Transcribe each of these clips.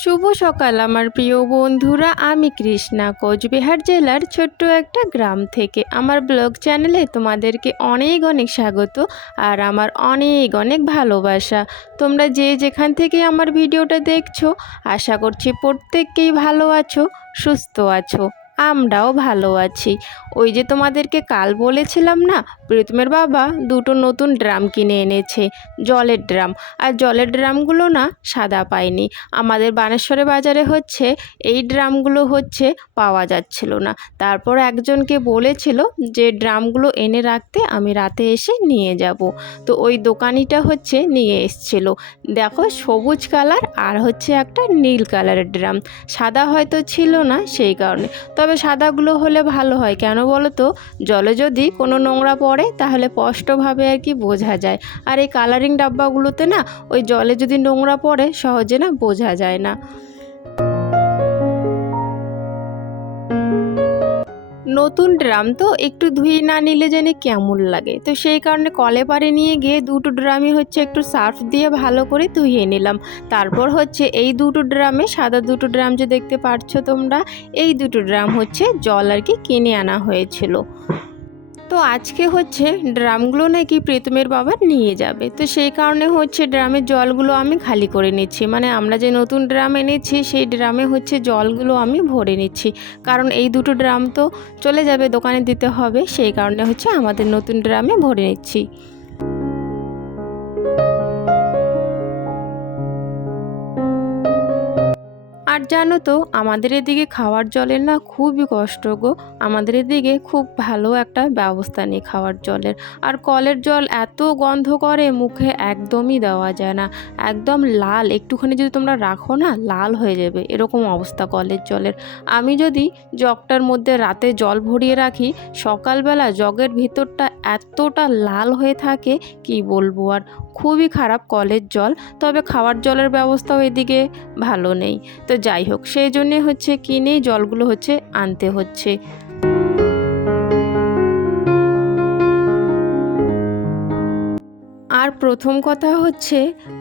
শুভ সকাল, আমার প্রিয় বন্ধুরা। আমি কৃষ্ণা, কোচবিহার জেলার ছোট্ট একটা গ্রাম থেকে। আমার ব্লগ চ্যানেলে তোমাদেরকে অনেক অনেক স্বাগত আর আমার অনেক অনেক ভালোবাসা। তোমরা যে যেখান থেকে আমার ভিডিওটা দেখছ, আশা করছি প্রত্যেককেই ভালো আছো, সুস্থ আছো। আমরাও ভালো আছি। ওই যে তোমাদেরকে কাল বলেছিলাম না, প্রীতমের বাবা দুটো নতুন ড্রাম কিনে এনেছে, জলের ড্রাম। আর জলের ড্রামগুলো না সাদা পায়নি আমাদের বানেশ্বরে বাজারে হচ্ছে, এই ড্রামগুলো হচ্ছে পাওয়া যাচ্ছিল না। তারপর একজনকে বলেছিল যে ড্রামগুলো এনে রাখতে আমি রাতে এসে নিয়ে যাব। তো ওই দোকানিটা হচ্ছে নিয়ে এসছিল। দেখো সবুজ কালার আর হচ্ছে একটা নীল কালারের ড্রাম। সাদা হয়তো ছিল না সেই কারণে। তবে সাদাগুলো হলে ভালো হয়। কেন বলো তো জলে যদি কোনো নোংরা পড়ে, তাহলে স্পষ্টভাবে আর কি বোঝা যায়। আর এই কালারিং ডাব্বাগুলোতে না, ওই জলে যদি নোংরা পড়ে, সহজে না বোঝা যায় না। নতুন ড্রাম তো একটু ধুয়ে না নিলে যেন কেমন লাগে। তো সেই কারণে কলে পারে নিয়ে গিয়ে দুটো ড্রামই হচ্ছে একটু সার্ফ দিয়ে ভালো করে ধুয়ে নিলাম। তারপর হচ্ছে এই দুটো ড্রামে, সাদা দুটো ড্রাম যে দেখতে পাচ্ছ তোমরা, এই দুটো ড্রাম হচ্ছে জল আর কি কিনে আনা হয়েছিল। তো আজকে হচ্ছে ড্রামগুলো নাকি প্রীতমের বাবা নিয়ে যাবে। তো সেই কারণে হচ্ছে ড্রামের জলগুলো আমি খালি করে নিচ্ছি। মানে আমরা যে নতুন ড্রাম এনেছি, সেই ড্রামে হচ্ছে জলগুলো আমি ভরে নিচ্ছি। কারণ এই দুটো ড্রাম তো চলে যাবে দোকানে দিতে হবে, সেই কারণে হচ্ছে আমাদের নতুন ড্রামে ভরে নিচ্ছি। আর জানো তো, আমাদের এদিকে খাওয়ার জলের না খুবই কষ্ট গো। আমাদের এদিকে খুব ভালো একটা ব্যবস্থা নেই খাওয়ার জলের। আর কলের জল এত গন্ধ করে, মুখে একদমই দেওয়া যায় না। একদম লাল, একটুখানি যদি তোমরা রাখো না, লাল হয়ে যাবে। এরকম অবস্থা কলের জলের। আমি যদি জগটার মধ্যে রাতে জল ভরিয়ে রাখি, সকালবেলা জগের ভিতরটা এতটা লাল হয়ে থাকে, কি বলব আর? খুবই খারাপ কলের জল, তবে খাওয়ার জলের ব্যবস্থাও এদিকে ভালো নেই। তো যাই হোক, সেই জন্যে হচ্ছে কিনেই জলগুলো হচ্ছে, আনতে হচ্ছে। প্রথম কথা হচ্ছে,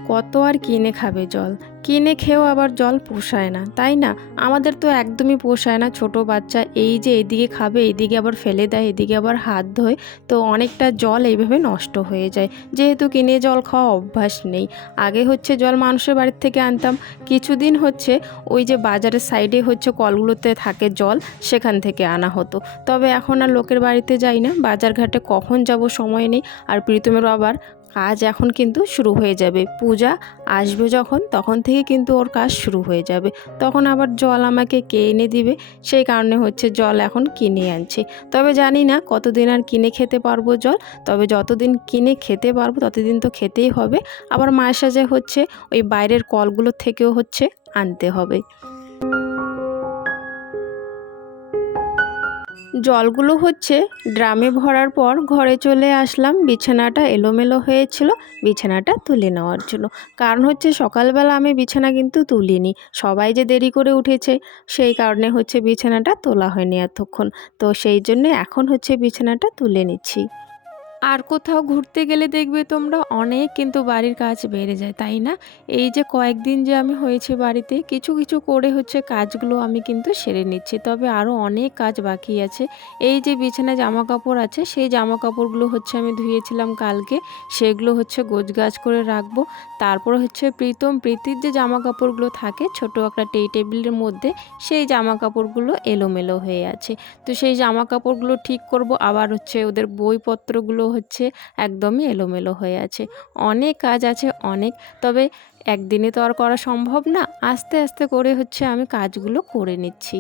কত আর কিনে খাবে জল? কিনে খেয়েও আবার জল পোষায় না, তাই না? আমাদের তো একদমই পোষায় না, ছোট বাচ্চা এই যে এদিকে খাবে, এদিকে আবার ফেলে দেয়, এদিকে আবার হাত ধোয়, তো অনেকটা জল এইভাবে নষ্ট হয়ে যায়। যেহেতু কিনে জল খাওয়া অভ্যাস নেই। আগে হচ্ছে জল মানুষের বাড়ির থেকে আনতাম, কিছুদিন হচ্ছে ওই যে বাজারের সাইডে হচ্ছে কলগুলোতে থাকে জল, সেখান থেকে আনা হতো। তবে এখন আর লোকের বাড়িতে যাই না, বাজারঘাটে কখন যাব সময় নেই, আর প্রীতমেরও আবার কাজ এখন কিন্তু শুরু হয়ে যাবে। পূজা আসবে যখন, তখন থেকে কিন্তু ওর কাজ শুরু হয়ে যাবে। তখন আবার জল আমাকে কে এনে দিবে? সেই কারণে হচ্ছে জল এখন কিনে আনছে। তবে জানি না কতদিন আর কিনে খেতে পারব জল। তবে যতদিন কিনে খেতে পারব, ততদিন তো খেতেই হবে। আবার মায়ের সাথে হচ্ছে ওই বাইরের কলগুলো থেকেও হচ্ছে আনতে হবে। জলগুলো হচ্ছে, ড্রামে ভরার পর ঘরে চলে আসলাম। বিছানাটা এলোমেলো হয়েছিল, বিছানাটা তুলে নেওয়ার জন্য। কারণ হচ্ছে সকালবেলা আমি বিছানা কিন্তু তুলিনি, সবাই যে দেরি করে উঠেছে, সেই কারণে হচ্ছে বিছানাটা তোলা হয়নি এতক্ষণ। তো সেই জন্য এখন হচ্ছে বিছানাটা তুলে নিচ্ছি। আর কোথাও ঘুরতে গেলে দেখবে তোমরা অনেক কিন্তু বাড়ির কাজ বেড়ে যায়, তাই না? এই যে কয়েকদিন যে আমি হয়েছে বাড়িতে, কিছু কিছু করে হচ্ছে কাজগুলো আমি কিন্তু সেরে নিচ্ছি। তবে আরও অনেক কাজ বাকি আছে। এই যে বিছানায় জামা কাপড় আছে, সেই জামা কাপড়গুলো হচ্ছে আমি ধুয়েছিলাম কালকে। সেগুলো হচ্ছে গোছ গাছ করে রাখব। তারপর হচ্ছে প্রীতম, প্রীতির যে জামা কাপড়গুলো থাকে, ছোট একটা টেই টেবিলের মধ্যে সেই জামা কাপড়গুলো এলোমেলো হয়ে আছে। তো সেই জামা কাপড়গুলো ঠিক করব। আবার হচ্ছে ওদের বইপত্রগুলো হচ্ছে একদমই এলোমেলো হয়ে আছে। অনেক কাজ আছে, অনেক, তবে একদিনে তো আর করা সম্ভব না। আস্তে আস্তে করে হচ্ছে আমি কাজগুলো করে নিচ্ছি।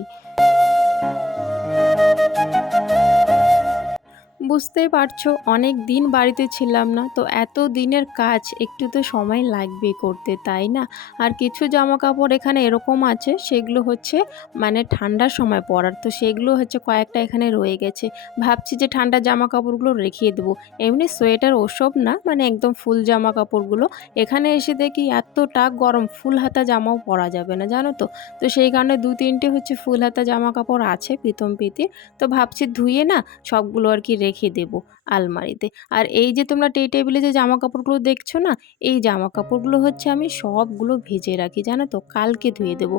বুঝতেই পারছ, অনেক দিন বাড়িতে ছিলাম না, তো এত দিনের কাজ, একটু তো সময় লাগবে করতে, তাই না? আর কিছু জামা কাপড় এখানে এরকম আছে, সেগুলো হচ্ছে মানে ঠান্ডার সময় পরার, তো সেগুলো হচ্ছে কয়েকটা এখানে রয়ে গেছে। ভাবছি যে ঠান্ডা জামা কাপড়গুলো রেখে দেবো। এমনি সোয়েটার ওসব না মানে একদম ফুল জামা কাপড়গুলো এখানে এসে দেখি এতটা গরম, ফুল হাতা জামাও পরা যাবে না, জানো তো? তো সেই কারণে দু তিনটে হচ্ছে ফুল হাতা জামা কাপড় আছে, প্রীতম প্রীতির। তো ভাবছি ধুয়ে না, সবগুলো আর কি রেখে দেব আলমারিতে। আর এই যে তোমরা টি টেবিলে যে জামা কাপড়গুলো দেখছ না, এই জামা কাপড়গুলো হচ্ছে আমি সবগুলো ভেজে রাখি, জানো তো? কালকে ধুয়ে দেব।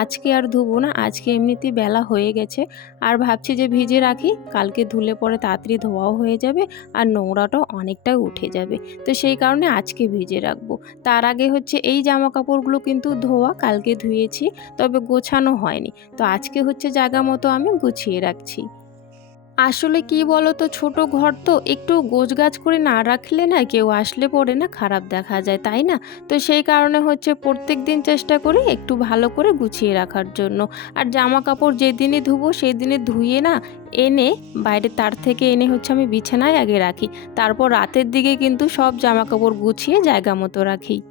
আজকে আর ধুবো না, আজকে এমনিতেই বেলা হয়ে গেছে। আর ভাবছি যে ভিজে রাখি, কালকে ধুলে পরে তাড়াতাড়ি ধোয়াও হয়ে যাবে আর নোংরাটাও অনেকটাই উঠে যাবে। তো সেই কারণে আজকে ভিজে রাখব। তার আগে হচ্ছে এই জামা কাপড়গুলো কিন্তু ধোয়া, কালকে ধুয়েছি, তবে গোছানো হয়নি। তো আজকে হচ্ছে জায়গা মতো আমি গুছিয়ে রাখছি। আসলে কি বলো তো ছোট ঘর তো একটু গোছগাছ করে না রাখলে না কেউ আসলে পরে না, খারাপ দেখা যায়, তাই না? তো সেই কারণে হচ্ছে প্রত্যেক দিন চেষ্টা করি একটু ভালো করে গুছিয়ে রাখার জন্য। আর জামা কাপড় যেদিনই ধুবো সেই দিনে ধুয়ে না এনে, বাইরে তার থেকে এনে হচ্ছে আমি বিছানায় আগে রাখি। তারপর রাতের দিকে কিন্তু সব জামা কাপড় গুছিয়ে জায়গা মতো রাখি।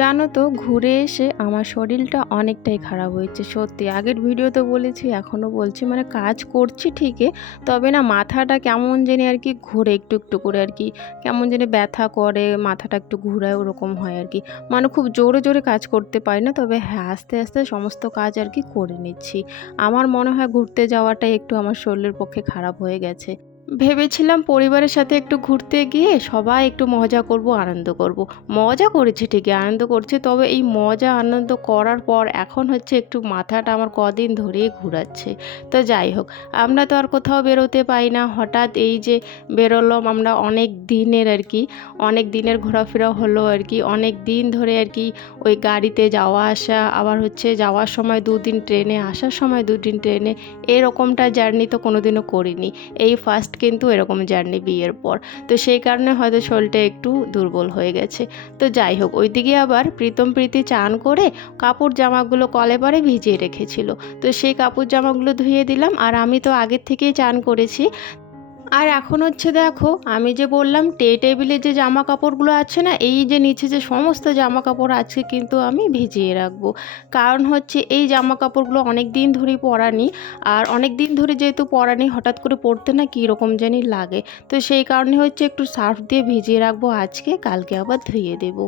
জানো তো, ঘুরে এসে আমার শরীরটা অনেকটাই খারাপ হয়েছে, সত্যি। আগের ভিডিওতে বলেছি, এখনও বলছি মানে কাজ করছি ঠিকই, তবে না মাথাটা কেমন জানি আর কি ঘুরে একটু একটু করে আর কি। কেমন জানি ব্যথা করে, মাথাটা একটু ঘুরায়, ওরকম হয় আর কি। মানে খুব জোরে জোরে কাজ করতে পারি না, তবে হ্যাঁ আস্তে আস্তে সমস্ত কাজ আর কি করে নিচ্ছি। আমার মনে হয় ঘুরতে যাওয়াটাই একটু আমার শরীরের পক্ষে খারাপ হয়ে গেছে। ভেবেছিলাম পরিবারের সাথে একটু ঘুরতে গিয়ে সবাই একটু মজা করব, আনন্দ করব। মজা করেছে, ঠিকই আনন্দ করছে, তবে এই মজা, আনন্দ করার পর এখন হচ্ছে একটু মাথাটা আমার কদিন ধরেই ঘুরাচ্ছে। তো যাই হোক, আমরা তো আর কোথাও বেরোতে পাই না। হঠাৎ এই যে বেরোলাম আমরা অনেক দিনের আর কি, অনেক দিনের ঘোরাফেরা হলো আর কি, অনেক দিন ধরে আর কি ওই গাড়িতে যাওয়া আসা, আবার হচ্ছে যাওয়ার সময় দুদিন ট্রেনে, আসার সময় দুদিন ট্রেনে, এরকমটা জার্নি তো কোনোদিনও করিনি। এই ফার্স্ট কিন্তু এরকম জার্নি বিয়ের পর। তো সেই কারণে হয়তো শরীরটা একটু দুর্বল হয়ে গেছে। তো যাই হোক, ওইদিকে আবার প্রীতম প্রীতি চান করে কাপড় জামাগুলো কলে পরে ভিজিয়ে রেখেছিল। তো সেই কাপড় জামাগুলো ধুয়ে দিলাম আর আমি তো আগের থেকেই চান করেছি। আর এখন হচ্ছে দেখো, আমি যে বললাম টে টেবিলে যে জামা কাপড়গুলো আছে না, এই যে নিচে যে সমস্ত জামা কাপড় আছে কিন্তু আমি ভিজিয়ে রাখব। কারণ হচ্ছে এই জামা কাপড়গুলো অনেক দিন ধরেই পরানি, আর অনেক দিন ধরে যেহেতু পরানি, হঠাৎ করে পরতে না কীরকম জানি লাগে। তো সেই কারণে হচ্ছে একটু সার্ফ দিয়ে ভিজিয়ে রাখব, আজকে, কালকে আবার ধুয়ে দেবো।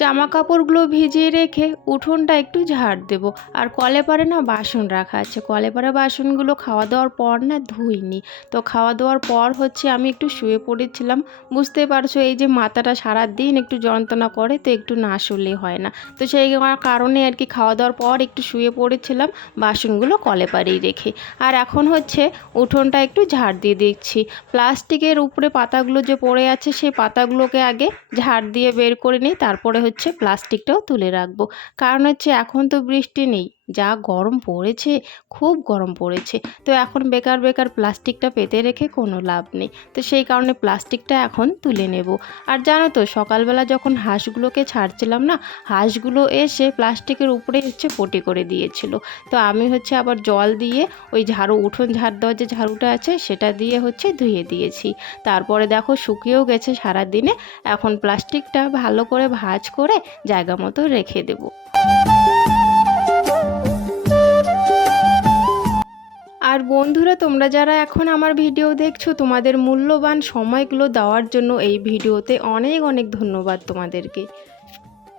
জামা কাপড়গুলো ভিজিয়ে রেখে উঠোনটা একটু ঝাড় দেবো। আর কলে পারে না বাসন রাখা আছে। কলে পারে বাসনগুলো খাওয়া দাওয়ার পর না ধুইনি। তো খাওয়া দাওয়ার পর হচ্ছে আমি একটু শুয়ে পড়েছিলাম। বুঝতে পারছ, এই যে মাথাটা সারা দিন একটু যন্ত্রণা করে তো একটু না শুলে হয় না। তো সেই কারণে আর কি খাওয়া দাওয়ার পর একটু শুয়ে পড়েছিলাম, বাসনগুলো কলে পারেই রেখে। আর এখন হচ্ছে উঠোনটা একটু ঝাড় দিয়ে দিচ্ছি। প্লাস্টিকের উপরে পাতাগুলো যে পড়ে আছে, সেই পাতাগুলোকে আগে ঝাড় দিয়ে বের করে নিই, তারপরে হচ্ছে প্লাস্টিকটাও তুলে রাখব। কারণ হচ্ছে এখন তো বৃষ্টি নেই। যা গরম পড়েছে, খুব গরম পড়েছে। তো এখন বেকার বেকার প্লাস্টিকটা পেতে রেখে কোনো লাভ নেই। তো সেই কারণে প্লাস্টিকটা এখন তুলে নেব। আর জানো তো, সকালবেলা যখন হাঁসগুলোকে ছাড়ছিলাম না, হাঁসগুলো এসে প্লাস্টিকের উপরে হচ্ছে পটি করে দিয়েছিল। তো আমি হচ্ছে আবার জল দিয়ে ওই ঝাড়ু, উঠোন ঝাড় দেওয়ার যে ঝাড়ুটা আছে, সেটা দিয়ে হচ্ছে ধুয়ে দিয়েছি। তারপরে দেখো শুকিয়েও গেছে সারা দিনে এখন প্লাস্টিকটা ভালো করে ভাঁজ করে জায়গা মতো রেখে দেবো। আর বন্ধুরা, তোমরা যারা এখন আমার ভিডিও দেখছ, তোমাদের মূল্যবান সময়গুলো দেওয়ার জন্য এই ভিডিওতে অনেক অনেক ধন্যবাদ তোমাদেরকে।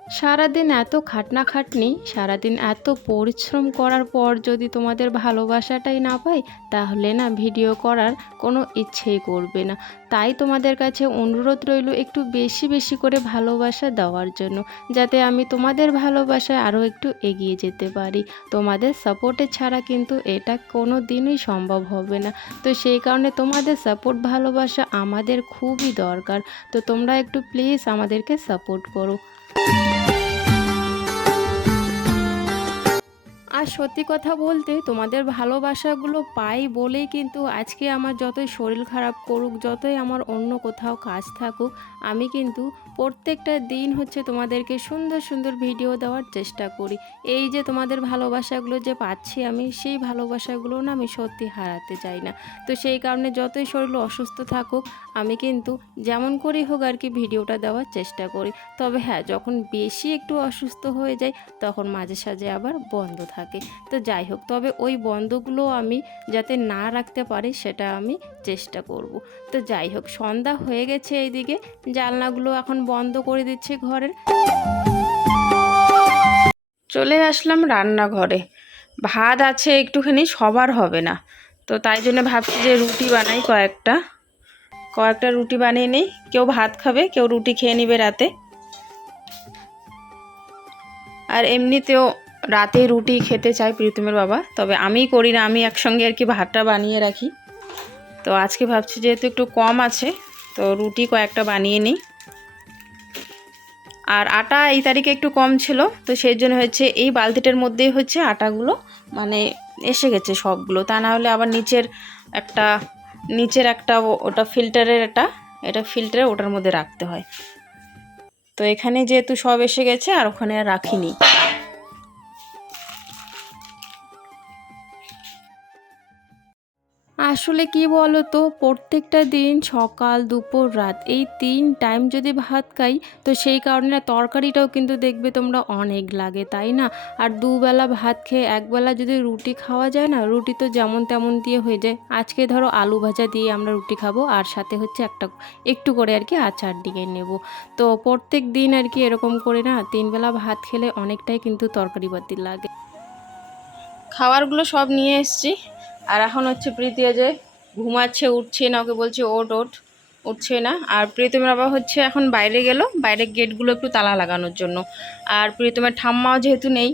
সারাদিন এত খাটনা খাটনি সারাদিন এত পরিশ্রম করার পর যদি তোমাদের ভালোবাসাটাই না পাই, তাহলে না ভিডিও করার কোনো ইচ্ছেই করবে না। তাই তোমাদের কাছে অনুরোধ রইল একটু বেশি বেশি করে ভালোবাসা দেওয়ার জন্য, যাতে আমি তোমাদের ভালোবাসায় আরও একটু এগিয়ে যেতে পারি। তোমাদের সাপোর্টে ছাড়া কিন্তু এটা কোনো দিনই সম্ভব হবে না। তো সেই কারণে তোমাদের সাপোর্ট ভালোবাসা আমাদের খুবই দরকার। তো তোমরা একটু প্লিজ আমাদেরকে সাপোর্ট করো। আর সত্যি কথা বলতে তোমাদের ভালোবাসাগুলো পাই বলেই কিন্তু আজকে আমার যতই শরীর খারাপ করুক, যতই আমার অন্য কোথাও কাজ থাকুক, আমি কিন্তু প্রত্যেকটা দিন হচ্ছে তোমাদেরকে সুন্দর সুন্দর ভিডিও দেওয়ার চেষ্টা করি। এই যে তোমাদের ভালোবাসাগুলো যে পাচ্ছি আমি, সেই ভালোবাসাগুলো না আমি সত্যি হারাতে চাই না। তো সেই কারণে যতই শরীর অসুস্থ থাকুক, আমি কিন্তু যেমন করেই হোক আর কি ভিডিওটা দেওয়ার চেষ্টা করি। তবে হ্যাঁ যখন বেশি একটু অসুস্থ হয়ে যায় তখন মাঝে সাঝে আবার বন্ধ থাকে। থাকে। তো যাই হোক, তবে ওই বন্ধগুলো আমি যাতে না রাখতে পারি, সেটা আমি চেষ্টা করব। তো যাই হোক, সন্ধ্যা হয়ে গেছে এইদিকে। জানলাগুলো এখন বন্ধ করে দিচ্ছে ঘরের। চলে আসলাম রান্নাঘরে। ভাত আছে একটুখানি, সবার হবে না। তো তাই জন্য ভাবছি যে রুটি বানাই কয়েকটা। কয়েকটা রুটি বানিয়ে নিই। কেউ ভাত খাবে, কেউ রুটি খেয়ে নিবে রাতে। আর এমনিতেও রাতে রুটি খেতে চাই প্রীতমের বাবা, তবে আমি করি না, আমি একসঙ্গে আর কি ভাতটা বানিয়ে রাখি। তো আজকে ভাবছি যেহেতু একটু কম আছে, তো রুটি কয়েকটা বানিয়ে নিই। আর আটা এই তারিখে একটু কম ছিল, তো সেই জন্য হচ্ছে এই বালতিটার মধ্যেই হচ্ছে আটাগুলো মানে এসে গেছে সবগুলো। তা না হলে আবার নিচের একটা নিচের একটা ওটা ফিল্টারের একটা, এটা ফিল্টারে ওটার মধ্যে রাখতে হয়। তো এখানে যেহেতু সব এসে গেছে, আর ওখানে আর রাখিনি। আসলে কি বলো তো প্রত্যেকটা দিন সকাল, দুপুর, রাত এই তিন টাইম যদি ভাত খাই, তো সেই কারণে তরকারিটাও কিন্তু দেখবে তোমরা অনেক লাগে, তাই না? আর দুবেলা ভাত খেয়ে একবেলা যদি রুটি খাওয়া যায় না, রুটি তো যেমন তেমন দিয়ে হয়ে যায়। আজকে ধরো আলু ভাজা দিয়ে আমরা রুটি খাব, আর সাথে হচ্ছে একটা, একটু করে আর কি আচার দিকে নেব। তো প্রত্যেক দিন আর কি এরকম করে না, তিনবেলা ভাত খেলে অনেকটাই কিন্তু তরকারি বাতি লাগে। খাবারগুলো সব নিয়ে এসছি। আর এখন হচ্ছে প্রীতি যে ঘুমাচ্ছে উঠছে না ওকে বলছে ওট ওট উঠছে না। আর প্রীতমের বাবা হচ্ছে এখন বাইরে গেল। বাইরের গেটগুলো একটু তালা লাগানোর জন্য। আর প্রীতমের ঠাম্মাও যেহেতু নেই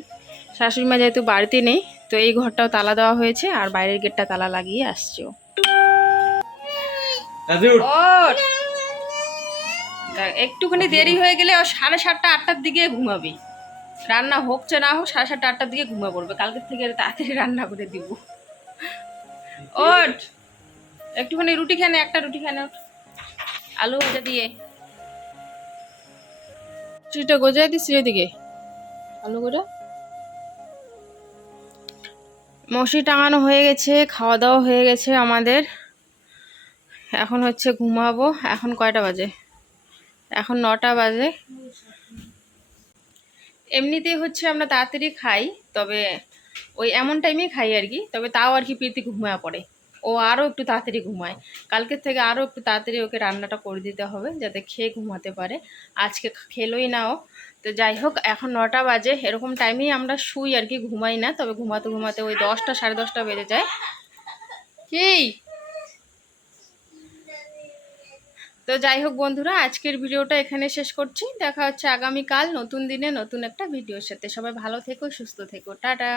শাশুড়ি মা যেহেতু বাড়িতে নেই তো এই ঘরটাও তালা দেওয়া হয়েছে আর বাইরের গেটটা তালা লাগিয়ে আসছে একটুখানি দেরি হয়ে গেলে ও সাড়ে সাতটা আটটার দিকে ঘুমাবি। রান্না হোক চা না হোক সাড়ে সাতটা আটটার দিকে ঘুমা পড়বে কালকে থেকে তাড়াতাড়ি রান্না করে দিব। ওঠ একটুখানি রুটি খেয়ে একটা রুটি খেয়ে আলু ভাজা দিয়ে। রুটিটা গোজাই দিস এদিকে। আলু গোজা। মশি টাঙানো হয়ে গেছে, খাওয়া দাওয়া হয়ে গেছে আমাদের। এখন হচ্ছে ঘুমাবো, এখন কয়টা বাজে? এখন নটা বাজে। এমনিতেই হচ্ছে আমরা তাড়াতাড়ি খাই, তবে ওই এমন টাইমেই খাই আর কি তবে তাও আর কি প্রীতি ঘুমায় পড়ে। ও আরও একটু তাড়াতাড়ি ঘুমায়। কালকের থেকে আরও একটু তাড়াতাড়ি ওকে রান্নাটা করে দিতে হবে, যাতে খেয়ে ঘুমাতে পারে। আজকে খেলোই না ও। তো যাই হোক, এখন নটা বাজে। এরকম টাইমেই আমরা শুই আর কি ঘুমাই না, তবে ঘুমাতে ঘুমাতে ওই দশটা, সাড়ে দশটা বেজে যায়। কি? তো যাই হোক বন্ধুরা, আজকের ভিডিওটা এখানে শেষ করছি। দেখা হচ্ছে আগামীকাল নতুন দিনে নতুন একটা ভিডিওর সাথে। সবাই ভালো থেকো, সুস্থ থেকো। টাটা!